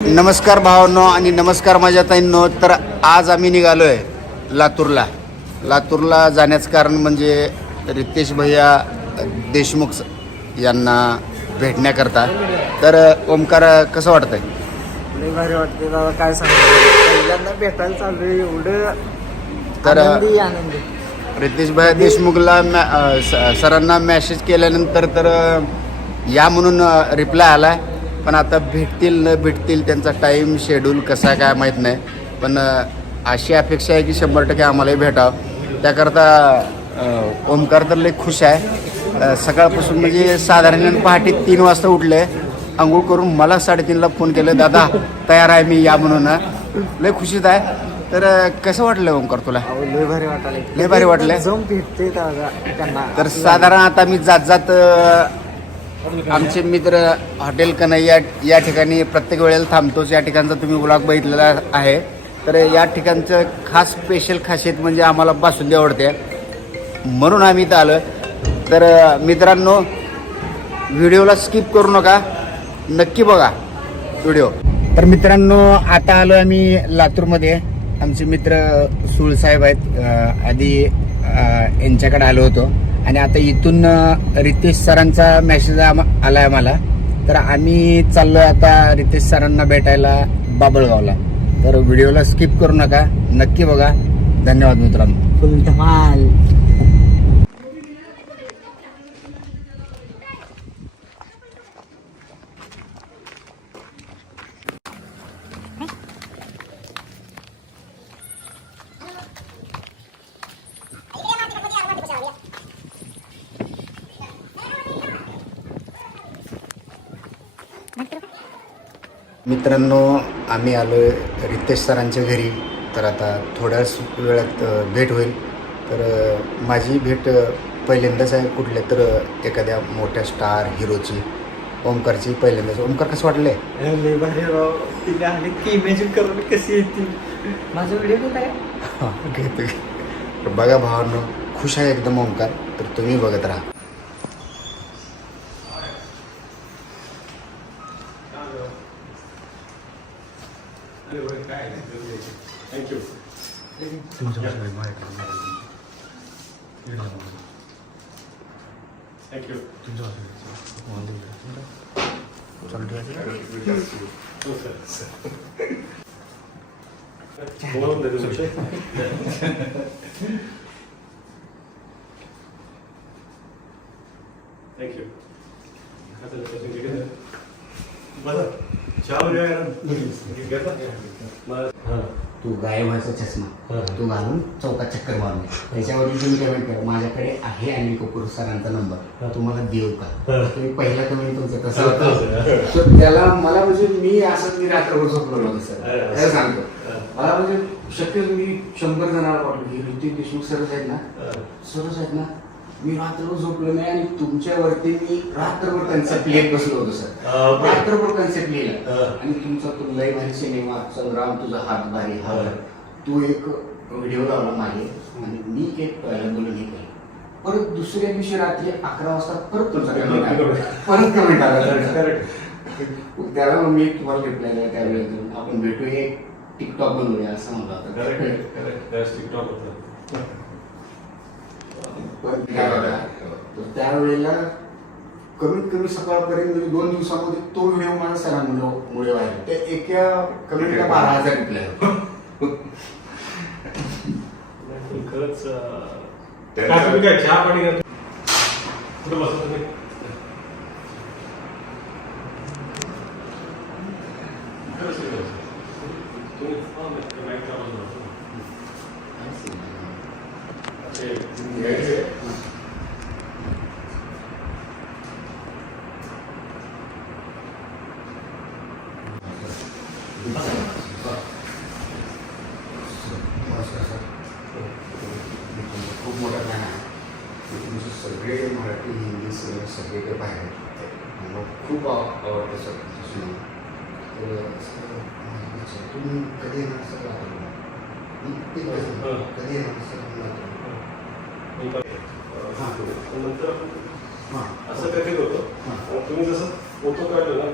नमस्कार भावांनो आणि नमस्कार माझ्या ताईंनो. तर आज आम्ही निघालो आहे लातूरला जाण्याचं कारण म्हणजे रितेश भैया देशमुख यांना भेटण्याकरता. तर ओमकार कसं वाटतंय? लय भारी वाटते बाबा, काय सांगतो. पहिल्यांदा भेटायला चालू आहे, एवढं तर आनंदी. रितेश भैया देशमुखला सरांना मेसेज केल्यानंतर तर या म्हणून रिप्लाय आला आहे. पण आता भेटतील न भेटतील त्यांचा टाईम शेड्यूल कसा काय माहीत नाही. पण अशी अपेक्षा आहे की 100% आम्हालाही भेटावं. त्याकरता ओमकार तर लय खुश आहे. सकाळपासून म्हणजे साधारण पहाटे 3 वाजता उठले, आंघोळ करून मला 3:30ला फोन केलं, दादा तयार आहे मी या म्हणून. लय खुशीत आहे. तर कसं वाटलं ओमकार तुला? लय भारी वाटायला, लय भारी वाटलं. जाऊन भेटते दादा त्यांना. तर साधारण आता मी जात आमचे मित्र हॉटेल कन्हैया या ठिकाणी प्रत्येक वेळेला थांबतोच. या ठिकाणचा तुम्ही व्लॉग बघितलेला आहे. तर या ठिकाणचं खास स्पेशल खासियत म्हणजे आम्हाला बासुंदी आवडते, म्हणून आम्ही इथं आलो. तर मित्रांनो, व्हिडिओला स्किप करू नका, नक्की बघा व्हिडिओ. तर मित्रांनो, आता आलो आम्ही लातूरमध्ये. आमचे मित्र सुळसाहेब आहेत, आधी यांच्याकडे आलो होतो आणि आता इथून रितेश सरांचा मेसेज आला आहे मला. तर आम्ही चाललो आता रितेश सरांना भेटायला बाबळगावला. तर व्हिडिओला स्किप करू नका, नक्की बघा. धन्यवाद मित्रांनो. फुल धमाल. मित्रांनो, आम्ही आलो आहे रितेश सरांच्या घरी. तर आता थोड्याच वेळात भेट होईल. तर माझी भेट पहिल्यांदाच आहे कुठल्या तर एखाद्या मोठ्या स्टार हिरोची. ओमकारची पहिल्यांदाच. ओमकार कसं वाटलं? लय भारी राव. तिने आणि की इमॅजिन करून कशी येतील. माझा व्हिडिओ घेत आहे. घेतो. बघा भावांनो, खुश आहे एकदम ओमकार. तर तुम्ही बघत राहा. थँक्यू. तू गायबाचा चष्मा तू घालून चौकात चक्कर मारून त्याच्यावरती तुम्ही कमेंट करा, माझ्याकडे आहे अनिल कपूर सरांचा नंबर, तुम्हाला देऊ का? तुम्ही पहिला कमेंट तुमचा तसा होता. तर त्याला मला म्हणजे मी रात्रभर झोपलो नव्हतं सर, काय सांगतो. मला म्हणजे शक्य मी 100 जणांना वाटलं की ऋतिक देशमुख सरच आहेत ना. मी रात्रभर झोपलो नाही आणि तुमच्यावरती मी रात्रभर कन्सेप्ट लिहित बसलो होतो सर. रात्रभर कन्सेप्ट लिहिला आणि तुमचा तो लय भारी सिनेमा संग्राम तुझा हात भारी हवा तू एक व्हिडिओ लावला मागे आणि मी एक बोलून हे केलं. परत दुसऱ्या दिवशी रात्री 11 वाजता परत तुमचा कमेंट आला. त्याला मग मी तुम्हाला रिप्लाय दिला त्यावेळेस, आपण भेटूया, एक टिकटॉक बनवूया असं म्हणलं होतं. पण त्यावेळेला कमीत कमी सकाळपर्यंत 2 दिवसामध्ये तो व्हिडिओ माझ्या सरांमुळे व्हायला. त्या एका कमेंटला 12,000 रिप्लाय. खरंच काय चहा पाणी कुठं बसत तुम्ही? खूप मोठा फॅन आहे. तुमचे सगळे मराठी हिंदी सगळीकडे बाहेर मला खूप आवडतं सर तुमचं सिनेमा. तर तुम्ही कधी येणार सर लातूरला? कधी येणार सर लातूरला? नंतर हां असं कधी होतं तुम्ही जसं फोटो काढलं ना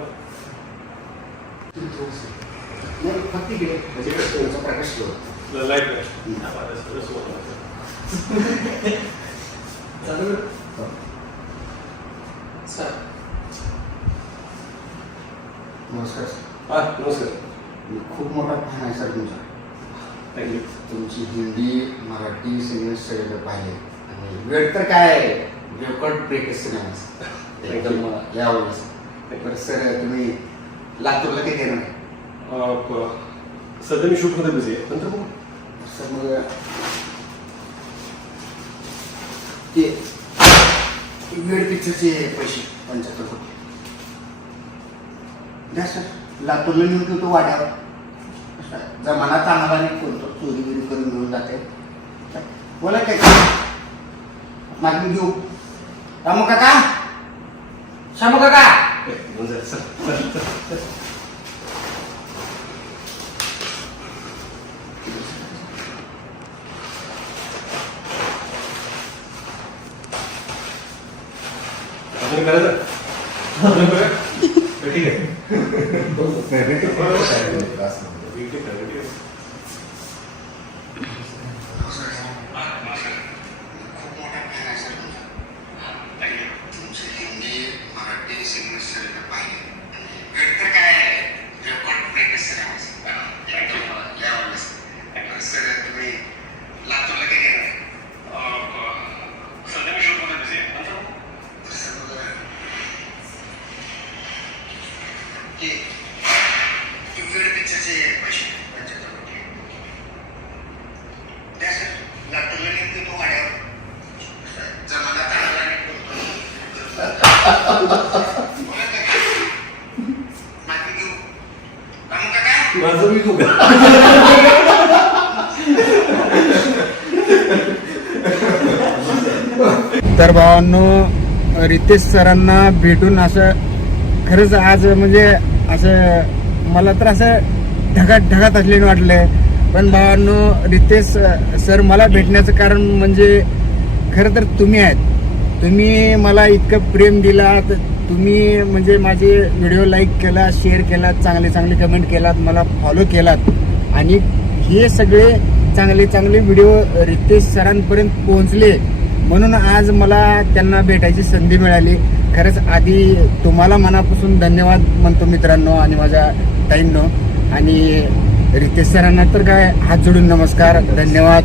नाही फक्त इकडे म्हणजे तुमचा प्रकाश ठेवा. लाईट नमस्कार सर. नमस्कार. मी खूप मोठा फॅन आहे सर तुमचा. थँक्यू. तुमची हिंदी मराठी सिनेमे सगळे पाहिले आणि वेळ तर काय रेकॉर्ड ब्रेकच सिनेमा एकदम यावं. बरं सर तुम्ही लातूरला काही घेणार नाही? सध्या मी शूटमध्ये बिझी आहे. नंतर मग सर मग ते वेळ पिक्चरचे पैसे 75 कोटी द्या सर. लातूरला नेऊन ठेवतो वाड्यावर. जमाना चांगला नाही कोणतं चोरी बिरी करून घेऊन जाते. बोला काय मागून घेऊ. रामू काका शामू काका अजून करायचं ठीक आहे. माझं मी खूप तर भावांनो रितेश सरांना भेटून असं खरंच आज म्हणजे असं मला तर असं ढगात असल्याने वाटलंय. पण भावांनो रितेश सर मला भेटण्याचं कारण म्हणजे खरं तर तुम्ही आहेत. तुम्ही मला इतकं प्रेम दिला. तुम्ही म्हणजे माझे व्हिडिओ लाईक केला, शेअर केलात, चांगले कमेंट केलात, मला फॉलो केलात आणि हे सगळे चांगले व्हिडिओ रितेश सरांपर्यंत पोहोचले म्हणून आज मला त्यांना भेटायची संधी मिळाली. खरंच आधी तुम्हाला मनापासून धन्यवाद म्हणतो मित्रांनो आणि माझ्या ताईंनो. आणि रितेश सरांना तर काय हात जोडून नमस्कार, धन्यवाद.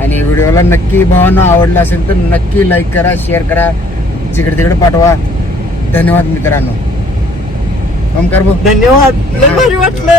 आणि व्हिडिओला नक्की भावांनो आवडला असेल तर नक्की लाईक करा, शेअर करा, जिकडे तिकडे पाठवा. धन्यवाद मित्रांनो. ओमकार भाऊ धन्यवाद. लय भारी वाटलं.